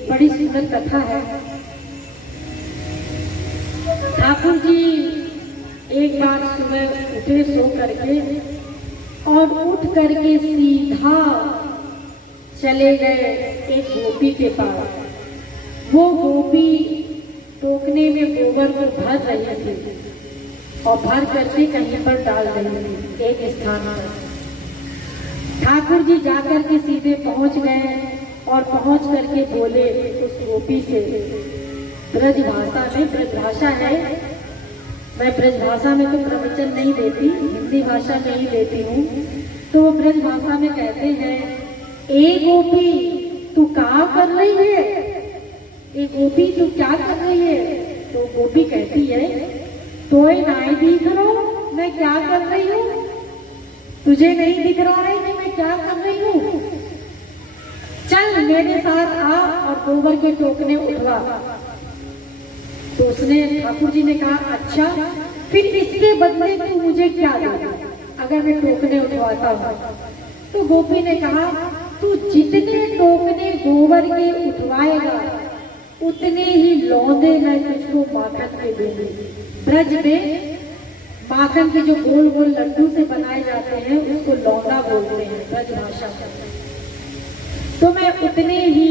एक बड़ी सुंदर कथा है। ठाकुर जी एक बार सुबह उठे सो करके और उठ करके सीधा चले गए एक गोपी के पास। वो गोपी टोकने में गोबर को भर रही थी और भर करके कहीं पर डाल रही थी एक स्थान पर। ठाकुर जी जाकर के सीधे पहुंच गए और पहुंच करके बोले उस गोपी से ब्रज भाषा में, ब्रज भाषा है, मैं ब्रज भाषा में तो प्रवचन नहीं देती, हिंदी भाषा में ही देती हूँ। तो वो ब्रज भाषा में कहते हैं, ए गोपी तू क्या कर रही है, ए गोपी तू क्या कर रही है। तो गोपी कहती है, तो नहीं दिख रहा मैं क्या कर रही हूँ, तुझे नहीं दिख रहा है कि मैं क्या कर रही हूँ, चल मेरे साथ आ और गोबर के टोकने उठवा। तो उसने, ठाकुर जी ने कहा, अच्छा फिर इसके बदले तू मुझे क्या देगा अगर मैं टोकने उठवाता हूँ। तो गोपी ने कहा, तू जितने टोकने गोबर के उठवाएगा उतने ही लौंदे मैं तुझको माखन के दूंगी। ब्रज में माखन के जो गोल गोल लड्डू से बनाए जाते हैं उसको लौंदा बोलते हैं ब्रज भाषा में। तो मैं उतने ही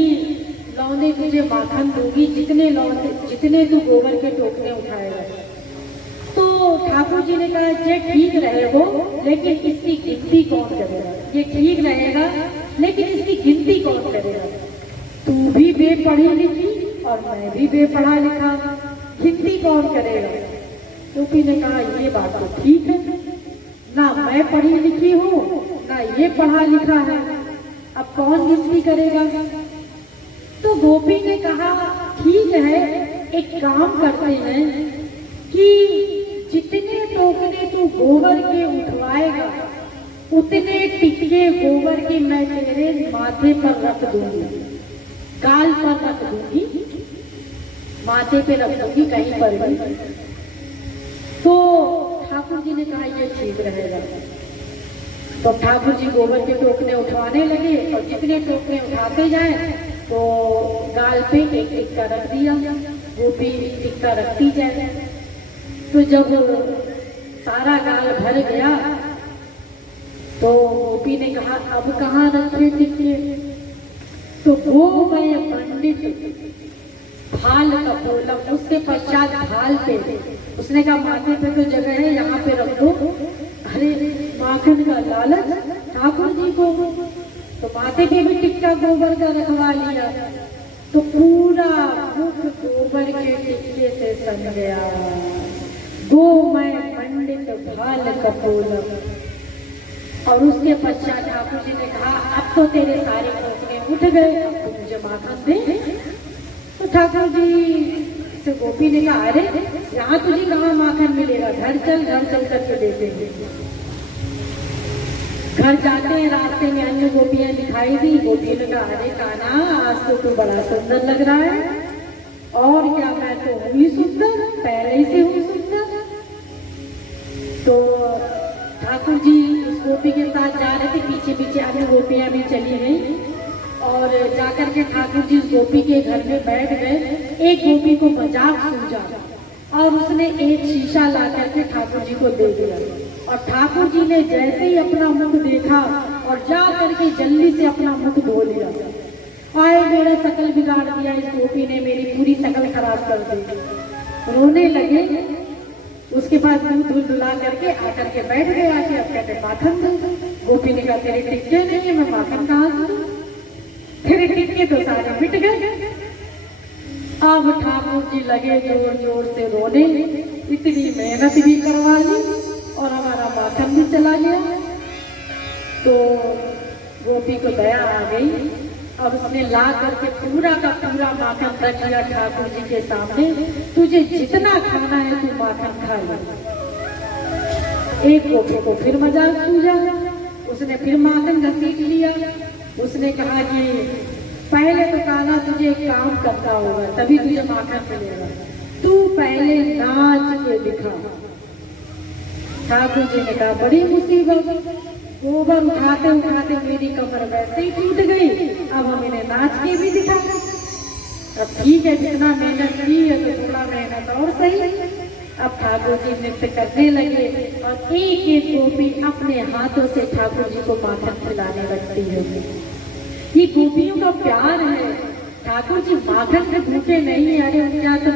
लौंदे तुझे माखन दूंगी जितने तू गोबर के टोकने उठाएगा। तो ठाकुर जी ने कहा, ये ठीक रहे वो, लेकिन इसकी गिनती कौन करेगा। ये ठीक रहेगा लेकिन इसकी गिनती कौन करेगा। तू भी बेपढ़ी लिखी और मैं भी बेपढ़ा लिखा, गिनती कौन करेगा। गोपी ने कहा, ये बात तो ठीक है, ना मैं पढ़ी लिखी हूँ ना ये पढ़ा लिखा है, अब कौन गिनती करेगा। तो गोपी ने कहा, ठीक है, एक काम करते हैं कि जितने टोकने तू गोबर के उठवाएगा उतने टिक्के गोबर के मैं तेरे माथे पर रख दूंगी, गाल पर रख दूंगी, माथे पे रख दूंगी कहीं पर भी। तो ठाकुर जी ने कहा, ये ठीक रहेगा। तो ठाकुर जी गोबर के टोकने उठवाने लगे और जितने टोकने उठाते जाए तो गाल पे एक टिक्का रख दिया, गोपी टिक्का रखती जाए। तो जब सारा गाल भर गया तो गोपी ने कहा, अब कहाँ रखे टिक्के। तो वो मैं पंडित भाल कपोलम, उसके पश्चात भाल पे, उसने कहा माथे पे तो जगह है यहाँ पे रख दो। अरे माखन का लालच ठाकुर जी को, तो माथे पे भी टिक्का गोबर का रखवा लिया। तो पूरा मुख गोबर के टिक्के से सन गया। गो मैं पंडित भाल कपोलम। और उसके पश्चात ठाकुर जी ने कहा, अब तो तेरे सारे टोकने उठ गए, अब तो मुझे माखन दे। तो ठाकुर जी से गोपी ने कहा, अरे यहाँ तुझे कहाँ माखन मिलेगा, घर चल करके देते। घर जाते हैं, रास्ते में अन्य गोपियां दिखाई दी। गोपी ने कहा, अरे कान्हा आज तो तू बड़ा सुंदर लग रहा है। और क्या, मैं तो हुई सुंदर, पहले से हुई सुंदर। तो ठाकुर जी उस गोपी के साथ जा रहे थे, पीछे पीछे अन्य गोपियां भी चली गई और जाकर के ठाकुर जी उस गोपी के घर में बैठ गए। एक गोपी को मजाक सूझा और उसने एक शीशा ला करके ठाकुर जी को दे दिया। और ठाकुर जी ने जैसे ही अपना मुख देखा और जा करके जल्दी से अपना मुख धो लिया। आए मेरा शकल बिगाड़ दिया इस गोपी ने, मेरी पूरी शकल खराब कर दी। रोने लगे, उसके बाद मुंह धुलधुला करके आकर के बैठ गए। आके अब कहते माखन दो। गोपी ने कहा, तेरे टिक्के नहीं है, मैं माखन कहाँ से दूं, तेरे टिक्के तो सारे मिट गए। अब ठाकुर जी लगे जोर जोर से रोने, इतनी मेहनत भी करवा ली और हमारा माखन भी चला गया। तो गोपी को दया आ गई। अब उसने ला करके पूरा का पूरा माखन रख लिया ठाकुर जी के सामने। तुझे जितना खाना है तू माखन खा ले। एक गोपी को फिर मजाक सूझा, उसने फिर माखन घसीट लिया। उसने कहा कि पहले तो कान्हा तुझे एक काम करता होगा तभी तुझे माखन मिलेगा, तू पहले नाच के दिखा। ठाकुर जी ने कहा, बड़ी मुसीबत, गोबर उठाते उठाते मेरी कमर वैसे ही टूट गई, अब हम इन्हें नाच के भी दिखा। अब ठीक है, जितना मेहनत की है तो थोड़ा मेहनत और सही। अब ठाकुर जी नृत्य करने लगे और एक एक गोपी अपने हाथों से ठाकुर जी को माखन खिलाने लगती है। ये गोपियों का प्यार है। ठाकुर जी माखन से भूखे नहीं, अरे उनके यहाँ तो